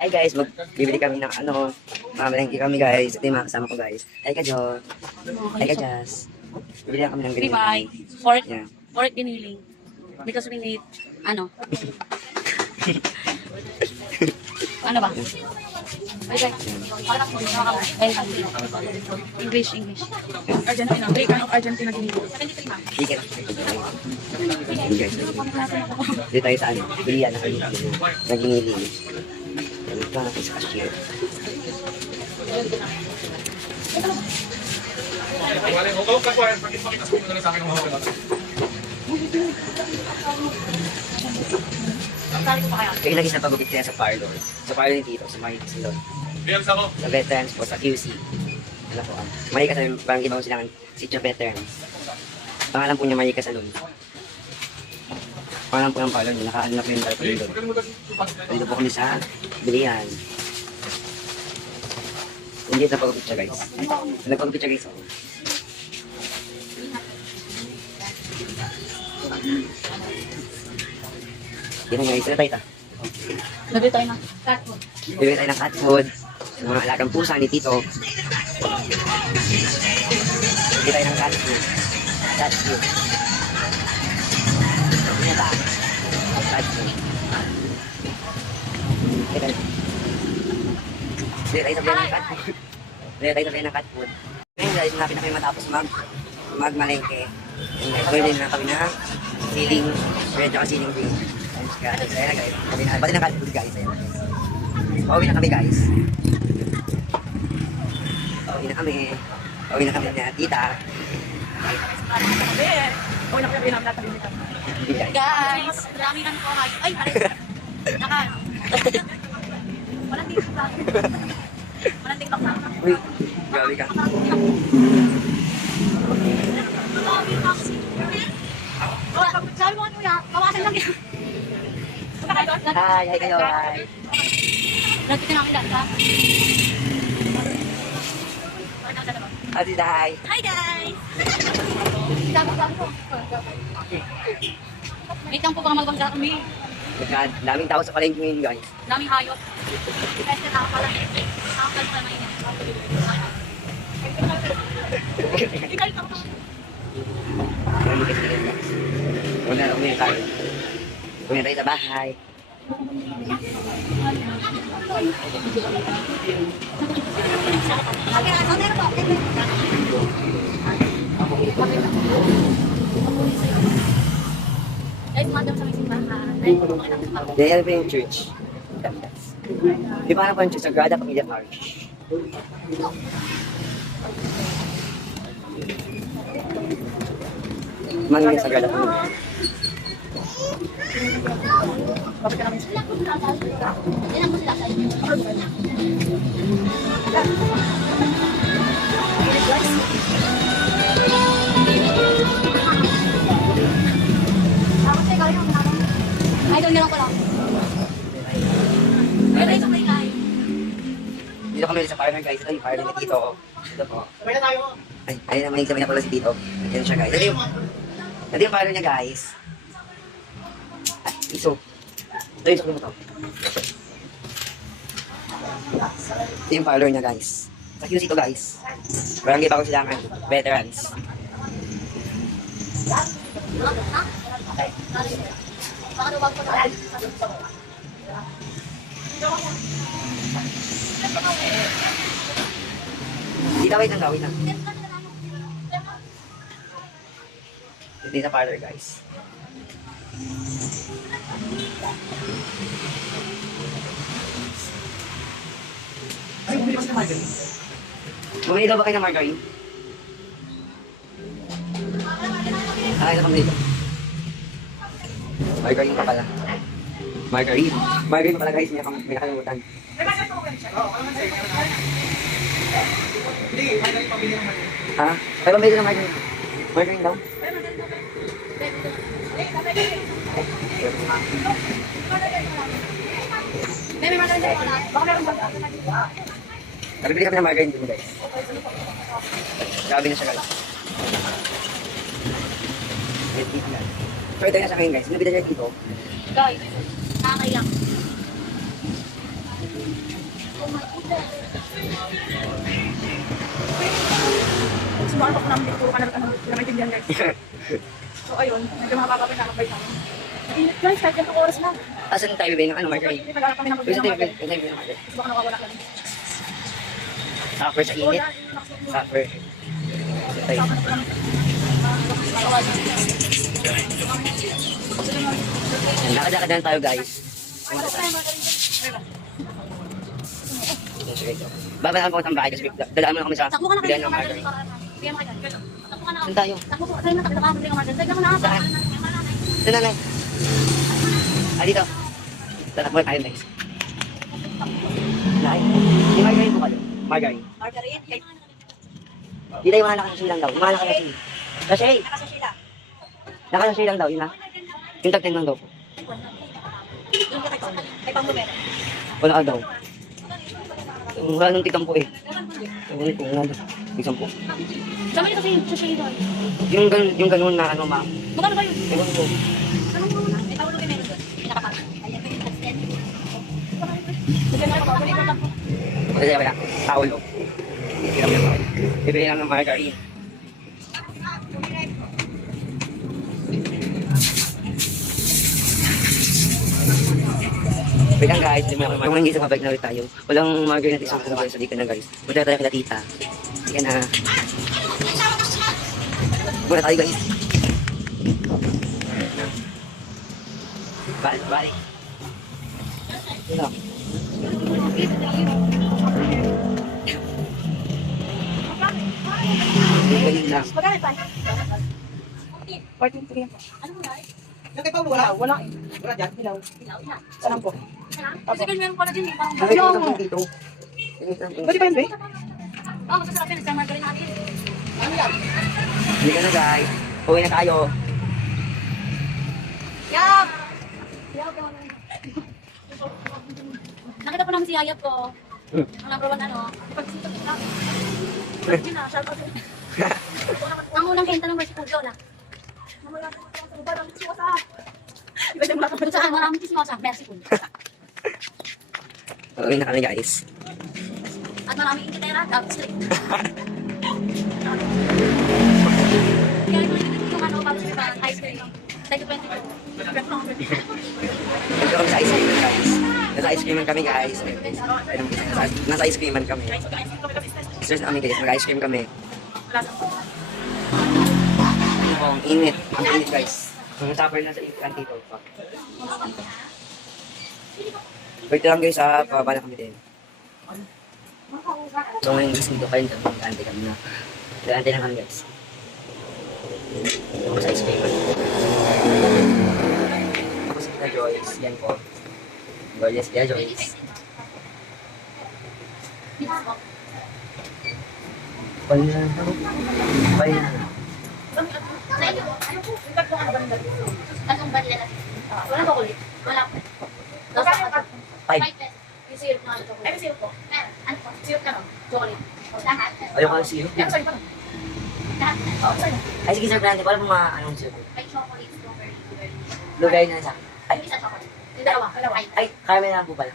Hi guys, bibili kami ng mamalengke kami guys. Ito yung mga kasama ko guys. Hi ka Jo. Hi ka Jazz. Bibili kami ng ganito. Ribeye, pork, Yeah. pork giniling. Because we need, ano? Ano ba? Okay. English. Argentina. Break of Argentina giniling. Chicken. Hey guys. Dito tayo sa bilihan na kami. Naginili. Ito na sa cashier. Kaya lagi sa pagupit kaya sa parlor. Sa parlor ni Tito, sa Marika Salon. Sa veterans po, sa QC. Ano po, Marika Salon, parang iba ko silang sityo veterans. Pangalan po niya Marika Salon. Pangalan po ng parlor niya, nakaano na po yung dalpon doon. Dito po kami sa bilihan. Hindi na pagupit siya guys. Nagpagupit siya guys ako. Yan guys, sila tayo ta. Nabili tayo ng cat food. Bibili tayo ng cat food. Sa mga alagang pusa ni Tito. Bibili tayo ng cat food. Cat food. Ano ba? Cat food. Bibili tayo sa biyan ng cat food. Bibili tayo sa biyan ng cat food. Ngayon guys, malapit na kayo matapos magmalengke. Bibili na kami ng ceiling bread at ceiling drink. Guys, ayan na guys. Pati na cat food guys. Ayan. Pauwi na kami guys. Pauwi na kami. Pauwi na kami na tita. Uy, naku, yung pinamlat na Guys. Guys, maraming ano ko. Ay, naka. Walang TikTok. Walang TikTok na. Uy, grabe ka. Sabi mo ano yan? Kawasan lang yan. Hi kayo, hi. Nagtitin namin lahat ha? Ate hi. Hi guys! Dami po. Wait lang po baka magbangga kami. Daming tao sa palengke ngayon guys. Daming hayop. Kasi nakapala. Nakapala pa na yun. Uwi tayo. Uwi tayo sa bahay. Guys, madam sa may simbahan. Dahil pa yung church. Di ba na po yung church? Sagrada Familia Parish. Man yung Sagrada Familia. Ay, doon meron ko lang. Pero ito may kain. Dito kami sa parlor guys. Ito yung parlor ni Tito. Ito po. Ay, ayun naman yung sabi na pala si Tito. Ayan siya guys. Ito yung parlor niya guys. Iso. Ito mo to. Ito yung parlor niya guys. Sa QC to guys. Barangay Bago Silangan. Veterans. Baka luwag ko na. Dito, wait lang. Ito yung sa parlor guys. Ay, bumili pa sa margarine. Bumili daw ba kayo ng margarine? Nakakita pang dito. Margarine pa pala. Margarine pa pala guys, may nakalimutan. Ha? Kaya pambili ng margarine? Margarine daw? May margarine dyan wala. Baka meron ba? Nabibili kami ng margarine dito guys. Grabe na siya guys. So ito na sa akin guys. Nabili niya dito. Guys, nakakaiyak. Sumakan ako namin puro ka na maintindihan guys. So ayun, medyo mababa pa yung nakabay namin. Init guys, kahit ganito oras na. Asan tayo bibili ng ano, Marjorie? Naghanap kami ng Gusto tayo pagbilang bibili ng Marjorie? Baka nawawala kami. Suffer sa init. Suffer. Gusto tayo. Lakad-lakad na tayo guys. Babalakan ko ang bahay kasi dadaan mo na kami sa Takbo ka na bilihan kayo ng Marjorie. Bigyan mo kayo. Takbo ka na. Saan tayo? Takbo ka na. Takbo ka na. Takbo ka na. Saan? Saan na? Ah, dito. Tatakbo na tayo guys. Nay, di Marjorie po kayo. Marjorie. Margarine. Di tayo mahalak ng silang daw. Mahalak kayo silang. Kasi, Nakasasila. nakasang silang daw, yun na. Yung tag-10 lang daw. Yung kay Pangumero. Wala ka daw. Wala nang tikampo eh. Ewan ko, wala nang tikampo. Sama niyo kasi sa siya doon. Yung ganun na ano ma. Magkano ba yun? Ewan ko. Ano mo na? May tawag na meron doon. Pinakapag. Ayan, may extend. Bigyan na ako, balik lang po. Wala. Taulo. Bibili lang ng margarine. Wait lang guys, kung hindi sa mabag na ulit tayo. Walang margarine natin sa mga guys, hindi ka na guys. Punta tayo kila tita. Hindi ka na. Muna tayo guys. Balik. Ito. Ganyan lang. Magkano ba? 14.3 po. Ano mo na? Wala eh. Wala dyan, hilaw. Saan po? Kasi kung meron pala din, parang Ay, ito lang dito. Pwede ba yun, be? Oo, masasarap yun. Sa margarine natin. Ano yan? Hindi ka na guys. Uwi na tayo. Yap! Nakita po namin si Yayap ko. Ang number one ano. Pag-sito ko lang. Yun na, shout out. Ang unang kenta ng Mercy Food, Lola. Iba siya mga Kung saan maraming chismosa, Mercy Food. Uwi na kami guys. At maraming inkitera, Dog Street. Kaya yung ano, bago yung ice cream. Like 22. Ito kami sa ice cream guys. Nasa ice cream kami guys. Nasa ice cream kami. Stress na kami guys. Nag-ice cream kami. Ang init. Ang init guys. Ang supper na sa ikan dito. Wait lang guys ha. Pababa na kami din. So ngayon guys dito kayo. Nag-aantay kami na. Nag-aantay na kami guys. Ito sa ice cream. Ako si Tita Joyce. Yan po. Gorgeous Tita Joyce. Pala. Anong banila lang? Wala ba kulit? Wala po. Five. Yung syrup na ano chocolate. Ay, syrup po. Ano po? Syrup na no? Chocolate. Lahat. Ayoko ng silo. Lahat. Ay sige sir, planty. Wala pong mga anong silo. May chocolate, strawberry, blueberry. Blueberry na sa. Ay, Yung isa chocolate. Yung dalawa. ay, caramel na po pala.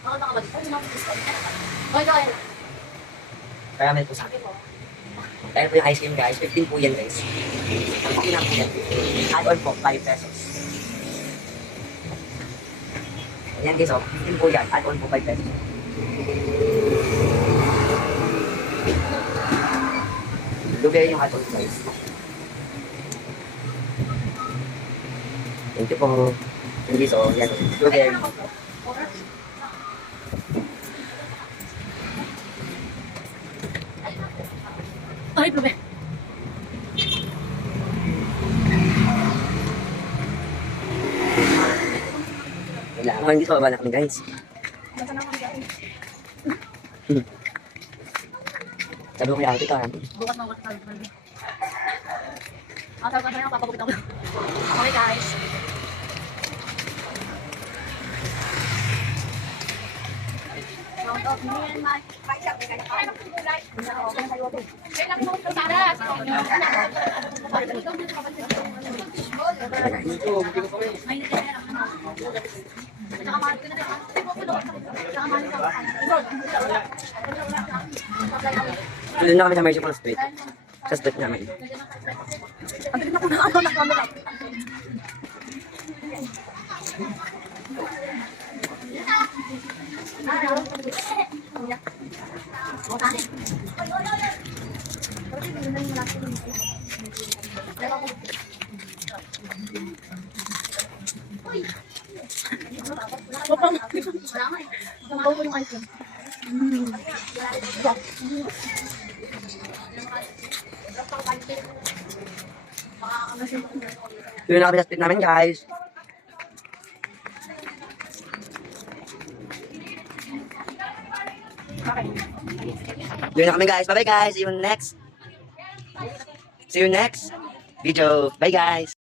Mga baka ba dito? Ano naman gusto? Okay, go ahead. Caramel po sa akin. Okay po. Kaya po yung ice cream guys. 15 po yan guys. 15 na po yan. Add-on po, 5 pesos. Ayan guys, oh. 15 po yan. Add-on po, 5 pesos. Blueberry yung add-on guys. Thank you po. Hindi so, yan. Blueberry. Ay, blueberry. Wala. Hindi sa baba na kami guys. Sabi ko kay ate ka. Bukas na ulit tayo. Ang tawag ko na papagupit ako. Okay guys. Round of me and my... May Doon na kami sa Merciful Street. Sa street namin. Ang tignan ko na ano na camera. Ang yung ice cream. Doon na kami sa street namin, guys. Doon na kami, guys. Bye-bye, guys. See you next video. Bye, guys.